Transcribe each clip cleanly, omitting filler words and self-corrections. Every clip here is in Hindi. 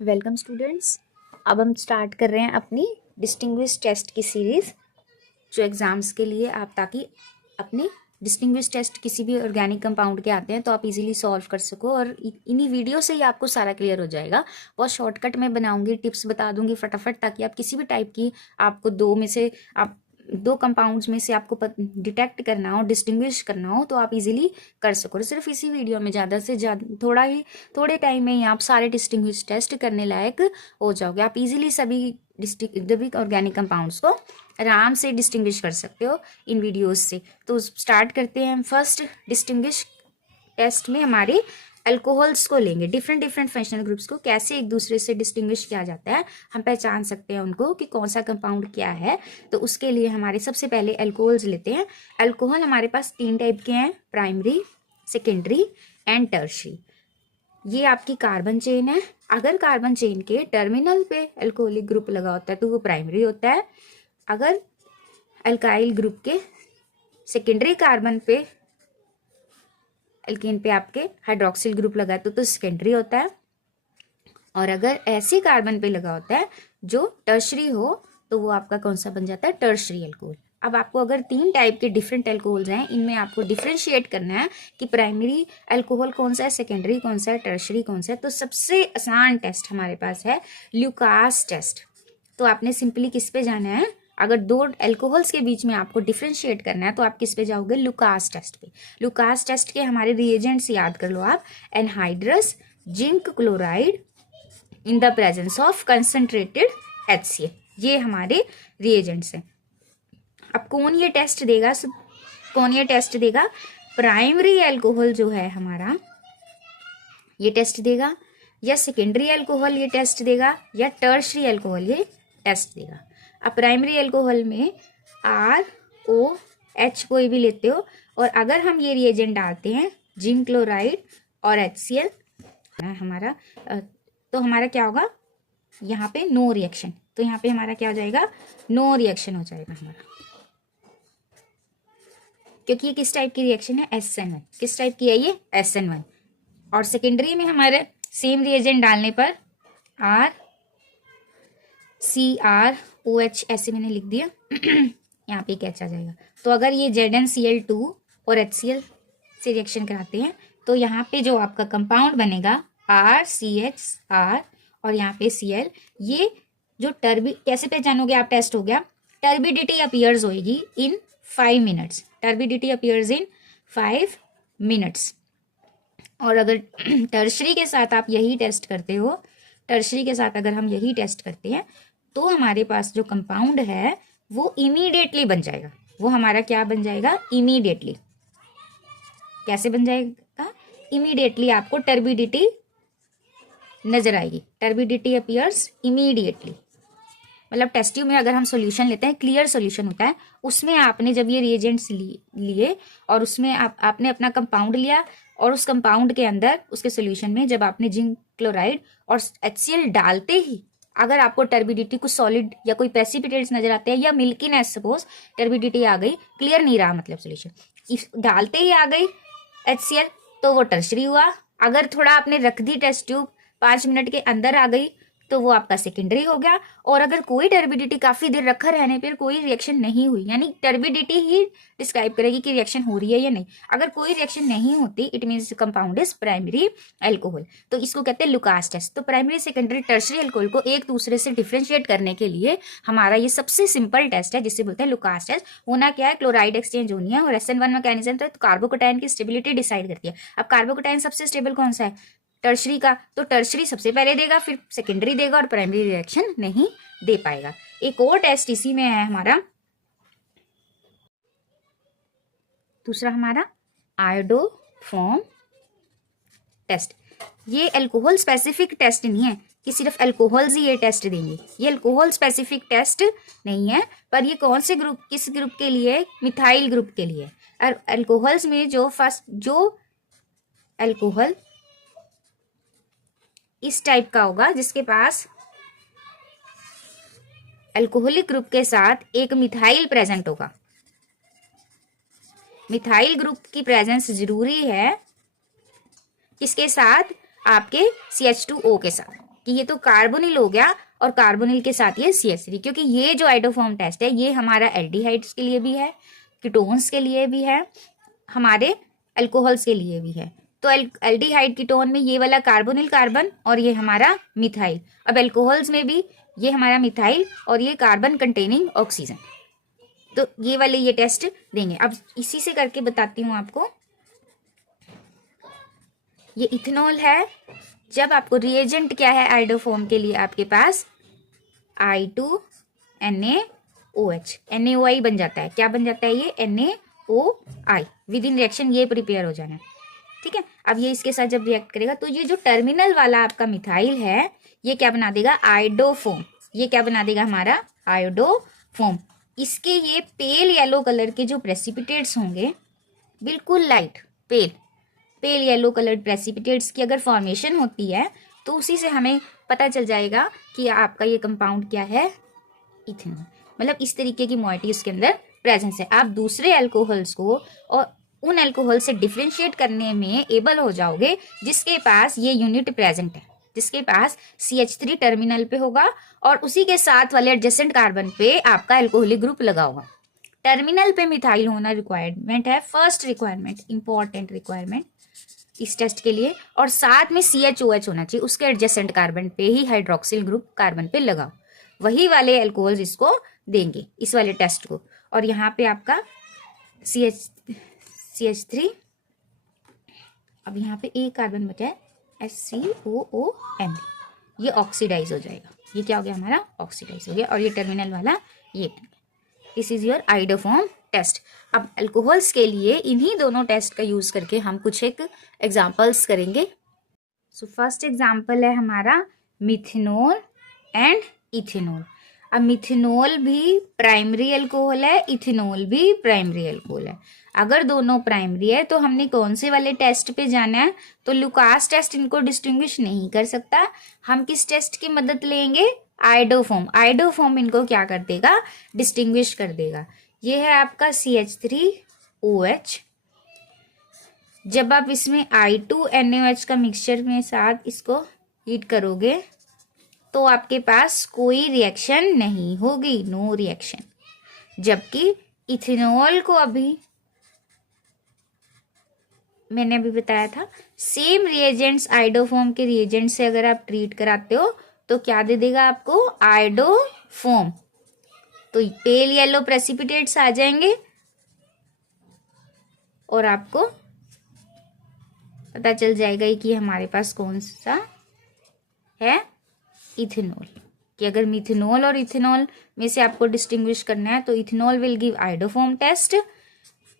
Welcome students. अब हम स्टार्ट कर रहे हैं अपनी डिस्टिंग्विश टेस्ट की सीरीज़ जो एग्ज़ाम्स के लिए आप ताकि अपने डिस्टिंग्विश टेस्ट किसी भी ऑर्गेनिक कंपाउंड के आते हैं तो आप इजीली सॉल्व कर सको और इन्हीं वीडियो से ही आपको सारा क्लियर हो जाएगा। बहुत शॉर्टकट में बनाऊंगी, टिप्स बता दूंगी फटाफट ताकि आप किसी भी टाइप की आपको दो कंपाउंड्स में से आपको डिटेक्ट करना हो, डिस्टिंग्विश करना हो तो आप इजीली कर सको। सिर्फ इसी वीडियो में ज़्यादा से ज़्यादा थोड़े टाइम में ही आप सारे डिस्टिंग्विश टेस्ट करने लायक हो जाओगे। आप इजीली सभी ऑर्गेनिक कंपाउंड्स को आराम से डिस्टिंग्विश कर सकते हो इन वीडियोस से। तो स्टार्ट करते हैं हम। फर्स्ट डिस्टिंग्विश टेस्ट में हमारे अल्कोहल्स को लेंगे, डिफरेंट फंक्शनल ग्रुप्स को कैसे एक दूसरे से डिस्टिंग्विश किया जाता है, हम पहचान सकते हैं उनको कि कौन सा कंपाउंड क्या है। तो उसके लिए हमारे सबसे पहले अल्कोहल्स लेते हैं। अल्कोहल हमारे पास 3 टाइप के हैं, प्राइमरी, सेकेंडरी एंड टर्शरी। ये आपकी कार्बन चेन है। अगर कार्बन चेन के टर्मिनल पे अल्कोहलिक ग्रुप लगा होता है तो वो प्राइमरी होता है। अगर अल्काइल ग्रुप के सेकेंडरी कार्बन पे एल्केन पे आपके हाइड्रोक्सिल ग्रुप लगा है तो सेकेंडरी होता है। और अगर ऐसे कार्बन पे लगा होता है जो टर्शरी हो तो वो आपका कौन सा बन जाता है, टर्शरी अल्कोहल। अब आपको अगर 3 टाइप के डिफरेंट अल्कोहल्स हैं, इनमें आपको डिफ्रेंशिएट करना है कि प्राइमरी अल्कोहल कौन सा है, सेकेंडरी कौन सा है, टर्शरी कौन सा है। तो सबसे आसान टेस्ट हमारे पास है ल्यूकास टेस्ट। तो आपने सिंपली किस पे जाना है, अगर 2 अल्कोहल्स के बीच में आपको डिफ्रेंशिएट करना है तो आप किस पे जाओगे, लुकास टेस्ट पे। लुकास टेस्ट के हमारे रिएजेंट्स याद कर लो आप, anhydrous zinc chloride in the presence of concentrated HCl, ये हमारे रिएजेंट्स हैं। अब कौन ये टेस्ट देगा, प्राइमरी अल्कोहल जो है हमारा ये टेस्ट देगा, या सेकेंडरी अल्कोहल ये टेस्ट देगा, या टर्शरी अल्कोहल ये टेस्ट देगा। अब प्राइमरी अल्कोहल में ROH कोई भी लेते हो, और अगर हम ये रिएजेंट डालते हैं जिंक क्लोराइड और HCl हमारा, तो हमारा क्या होगा, यहाँ पे नो रिएक्शन। तो यहाँ पे हमारा क्या हो जाएगा, नो रिएक्शन हो जाएगा हमारा, क्योंकि ये किस टाइप की रिएक्शन है, SN1। किस टाइप की है ये, SN1। और सेकेंडरी में हमारे सेम रिएजेंट डालने पर RCROH ऐसे मैंने लिख दिया यहाँ पे कैच आ जाएगा। तो अगर ये ZnCl2 और HCl से रिएक्शन कराते हैं तो यहाँ पे जो आपका कंपाउंड बनेगा RCHR और यहाँ पे Cl, ये जो कैसे पहचानोगे आप, टेस्ट हो गया, टर्बिडिटी अपीयर्स होएगी इन 5 मिनट्स। टर्बिडिटी अपीयर्स इन 5 मिनट्स। और अगर टर्शरी के साथ आप यही टेस्ट करते हो, टर्शरी के साथ अगर हम यही टेस्ट करते हैं तो हमारे पास जो कंपाउंड है वो इमीडिएटली बन जाएगा। वो हमारा क्या बन जाएगा, इमीडिएटली। कैसे बन जाएगा, इमीडिएटली आपको टर्बिडिटी नजर आएगी, टर्बिडिटी अपीयर्स इमीडिएटली। मतलब टेस्ट ट्यूब में अगर हम सॉल्यूशन लेते हैं, क्लियर सॉल्यूशन होता है, उसमें आपने जब ये रिएजेंट्स लिए और उसमें आपने अपना कंपाउंड लिया और उस कंपाउंड के अंदर उसके सॉल्यूशन में जब आपने जिंक क्लोराइड और HCl डालते ही अगर आपको टर्बिडिटी कुछ सॉलिड या कोई प्रेसिपिटेट्स नजर आते हैं या मिल्कीनेस, सपोज टर्बिडिटी आ गई, क्लियर नहीं रहा मतलब सॉल्यूशन, डालते ही आ गई HCl तो वो टर्शरी हुआ। अगर थोड़ा आपने रख दी टेस्ट ट्यूब, 5 मिनट के अंदर आ गई तो वो आपका सेकेंडरी हो गया। और अगर कोई टर्बिडिटी काफी देर रखा रहने पर कोई रिएक्शन नहीं हुई, यानी टर्बिडिटी ही डिस्क्राइब करेगी कि रिएक्शन हो रही है या नहीं। अगर कोई रिएक्शन नहीं होती, it means compound is primary alcohol. तो इसको कहते हैं लुकास टेस्ट। तो प्राइमरी, सेकेंडरी, टर्शरी अल्कोहल को एक दूसरे से डिफ्रेंशिएट करने के लिए हमारा ये सबसे सिंपल टेस्ट है जिसे बोलते हैं लुकास टेस्ट। होना क्या है, क्लोराइड एक्सचेंज होनी है और SN1 मैकेनिज्म तो कार्बोकैटायन की स्टेबिलिटी डिसाइड करती है। अब कार्बोकैटायन सबसे स्टेबल कौन सा है, टर्शरी का, तो टर्शरी सबसे पहले देगा, फिर सेकेंडरी देगा और प्राइमरी रिएक्शन नहीं दे पाएगा। एक और टेस्ट इसी में है हमारा, दूसरा हमारा आयोडोफॉर्म टेस्ट। ये अल्कोहल स्पेसिफिक टेस्ट नहीं है कि सिर्फ अल्कोहल्स ही ये टेस्ट देंगे, ये अल्कोहल स्पेसिफिक टेस्ट नहीं है, पर ये कौन से ग्रुप, किस ग्रुप के लिए, मिथाइल ग्रुप के लिए। और अल्कोहल्स में जो अल्कोहल इस टाइप का होगा जिसके पास अल्कोहलिक ग्रुप के साथ एक मिथाइल प्रेजेंट होगा। मिथाइल ग्रुप की प्रेजेंस जरूरी है किसके साथ, आपके CH2O के साथ। कि ये तो कार्बोनिल हो गया और कार्बोनिल के साथ ये CH3, क्योंकि ये जो आइडोफॉर्म टेस्ट है ये हमारा एल्डिहाइड्स के लिए भी है, कीटोन्स के लिए भी है, हमारे अल्कोहल्स के लिए भी है। तो एल्डिहाइड कीटोन में ये वाला कार्बोनिल कार्बन और ये हमारा मिथाइल। अब अल्कोहल्स में भी ये हमारा मिथाइल और ये कार्बन कंटेनिंग ऑक्सीजन। तो ये वाले ये टेस्ट देंगे। अब इसी से करके बताती हूँ आपको। ये इथेनॉल है। जब आपको रिएजेंट क्या है आइडोफॉर्म के लिए, आपके पास I2NaOH, NaOI बन जाता है। क्या बन जाता है ये? NaOI। विद इन रिएक्शन ये प्रिपेयर हो जाना है, ठीक है। अब ये इसके साथ जब रिएक्ट करेगा तो ये जो टर्मिनल वाला आपका मिथाइल है ये क्या बना देगा? आयोडोफोम। ये क्या बना देगा? हमारा आयोडोफोम। इसके ये पेल येलो कलर के जो प्रेसिपिटेट्स होंगे, बिल्कुल light pale yellow coloured precipitates की अगर फॉर्मेशन होती है तो उसी से हमें पता चल जाएगा कि आपका ये कंपाउंड क्या है? इथेनॉल। मतलब इस तरीके की मॉइटी उसके अंदर प्रेजेंस है। आप दूसरे अल्कोहल्स को और उन अल्कोहल से डिफ्रेंशिएट करने में एबल हो जाओगे जिसके पास ये यूनिट प्रेजेंट है, जिसके पास CH3 टर्मिनल पे होगा और उसी के साथ वाले एडजेसेंट कार्बन पे आपका अल्कोहलिक ग्रुप लगा होगा। टर्मिनल पे मिथाइल होना रिक्वायरमेंट है, फर्स्ट रिक्वायरमेंट, इंपॉर्टेंट रिक्वायरमेंट इस टेस्ट के लिए। और साथ में CHOH होना चाहिए, उसके एडजेसेंट कार्बन पे ही हाइड्रोक्सिल ग्रुप कार्बन पे लगाओ। वही वाले अल्कोहल्स इसको देंगे, इस वाले टेस्ट को। और यहाँ पे आपका CH3, अब यहाँ पे एक कार्बन बचा है SCOON, ये ऑक्सीडाइज हो जाएगा। ये क्या हो गया? हमारा ऑक्सीडाइज हो गया। और ये टर्मिनल वाला ये, this is your iodoform test. अब अल्कोहल्स के लिए इन्हीं दोनों टेस्ट का यूज करके हम कुछ एक एग्जांपल्स करेंगे। सो फर्स्ट एग्जांपल है हमारा मिथेनॉल एंड इथेनॉल। अब मिथेनॉल भी प्राइमरी अल्कोहल है, इथेनॉल भी प्राइमरी अल्कोहल है। अगर दोनों प्राइमरी है तो हमने कौन से वाले टेस्ट पे जाना है? तो लुकास टेस्ट इनको डिस्टिंग्विश नहीं कर सकता। हम किस टेस्ट की मदद लेंगे? आइडोफॉर्म। आइडोफॉर्म इनको क्या कर देगा? डिस्टिंग्विश कर देगा। ये है आपका CH3OH। जब आप इसमें I2NaOH का मिक्सचर में साथ इसको हीट करोगे तो आपके पास कोई रिएक्शन नहीं होगी, नो रिएक्शन। जबकि इथेनॉल को अभी मैंने अभी बताया था, सेम रिएजेंट्स आइडोफॉर्म के रिएजेंट से अगर आप ट्रीट कराते हो तो क्या दे देगा आपको? आइडोफॉर्म। तो पेल येलो प्रेसिपिटेट्स आ जाएंगे और आपको पता चल जाएगा कि हमारे पास कौन सा है? इथेनॉल। कि अगर मिथेनॉल और इथेनॉल में से आपको डिस्टिंग्विश करना है तो ethanol will give iodoform test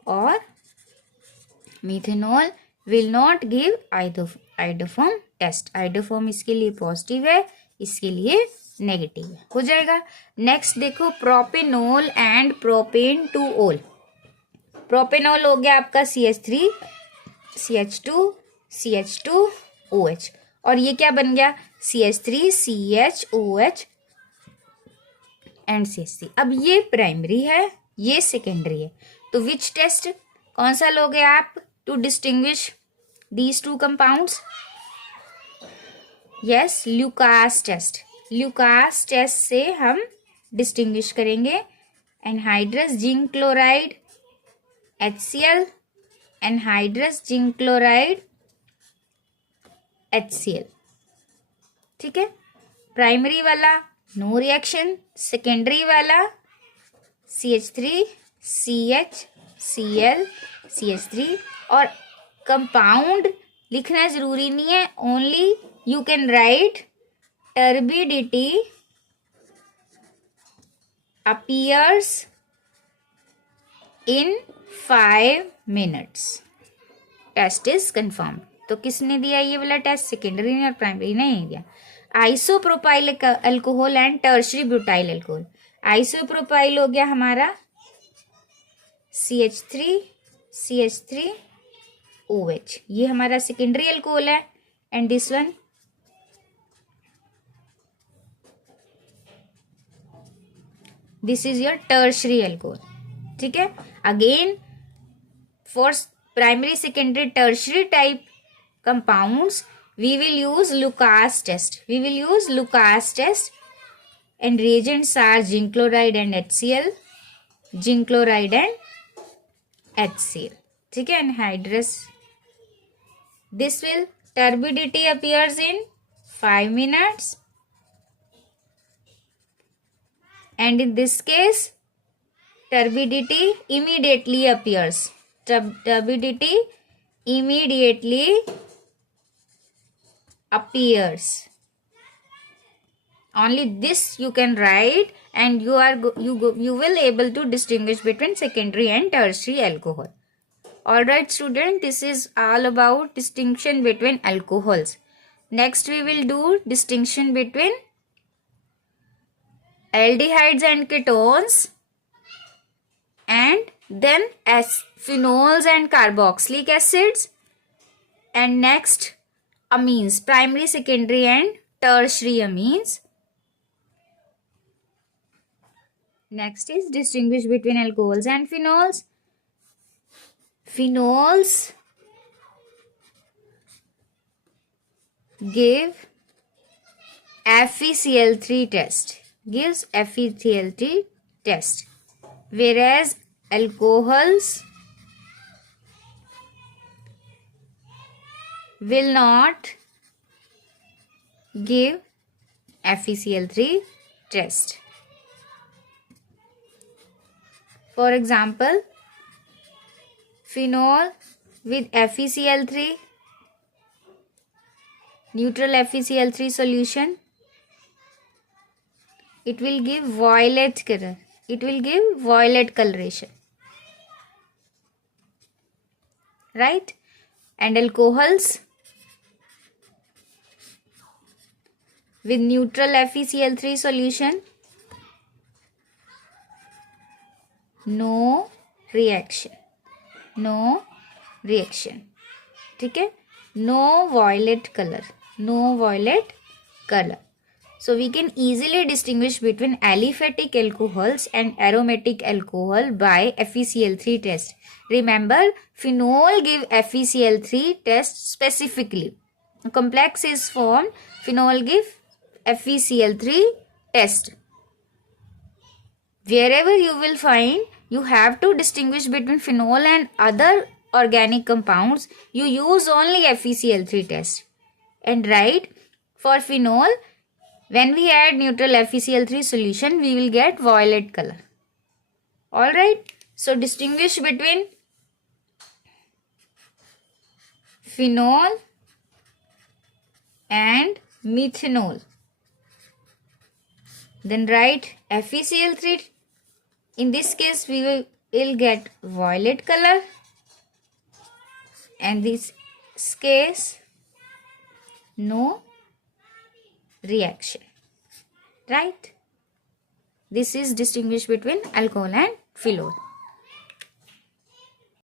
और methanol will not give iodoform test. Iodoform इसके लिए पॉजिटिव है, इसके लिए नेगेटिव है, हो जाएगा। नेक्स्ट देखो, प्रोपेनॉल एंड प्रोपेन-2-ओल। प्रोपेनॉल हो गया आपका CH3 CH2 CH2OH और ये क्या बन गया? CH3 CHOH and CH3। अब ये प्राइमरी है, ये सेकेंडरी है। तो विच टेस्ट कौन सा लोगे आप to distinguish these two compounds? Yes, Lucas test. Lucas test से हम डिस्टिंग्विश करेंगे anhydrous zinc chloride HCl, anhydrous zinc chloride HCl, ठीक है। प्राइमरी वाला नो रिएक्शन, सेकेंडरी वाला CH3 CH Cl CH3। और कंपाउंड लिखना जरूरी नहीं है, only you can write turbidity appears in 5 minutes. Test is confirm. तो किसने दिया ये वाला टेस्ट? सेकेंडरी ने और प्राइमरी ने नहीं दिया। Isopropyl alcohol and tertiary butyl alcohol. Isopropyl हो गया हमारा CH3 CH3OH, ये हमारा सेकेंडरी अल्कोहल है। And this one this is your tertiary alcohol, ठीक है। Again for primary secondary tertiary type compounds we will use Lucas test. We will use Lucas test, and reagents are zinc chloride and HCl. Zinc chloride and HCl. ठीक है, anhydrous. This will turbidity appears in 5 minutes, and in this case turbidity immediately appears. Turbidity immediately appears. Only this you can write, and you will able to distinguish between secondary and tertiary alcohol. Alright student, this is all about distinction between alcohols. Next we will do distinction between aldehydes and ketones, and then phenols and carboxylic acids, and next amines, primary, secondary and tertiary amines. Next is distinguish between alcohols and phenols. Phenols give FeCl3 test, gives FeCl3 test, whereas alcohols will not give FeCl3 test. For example, phenol with FeCl3, neutral FeCl3 solution, it will give violet color. It will give violet coloration, right? And alcohols with neutral FeCl3 solution, no reaction, no reaction. ठीक है, no violet color, no violet color. So we can easily distinguish between aliphatic alcohols and aromatic alcohol by FeCl3 test. Remember, phenol give FeCl3 test specifically. A complex is formed, phenol give FeCl3 test. Wherever you will find, you have to distinguish between phenol and other organic compounds. You use only FeCl3 test. And right, for phenol, when we add neutral FeCl3 solution, we will get violet color. Alright, so distinguish between phenol and methanol. Then write FeCl3. In this case, we will get violet color, and this case, no reaction, right? This is distinguish between alcohol and phenol.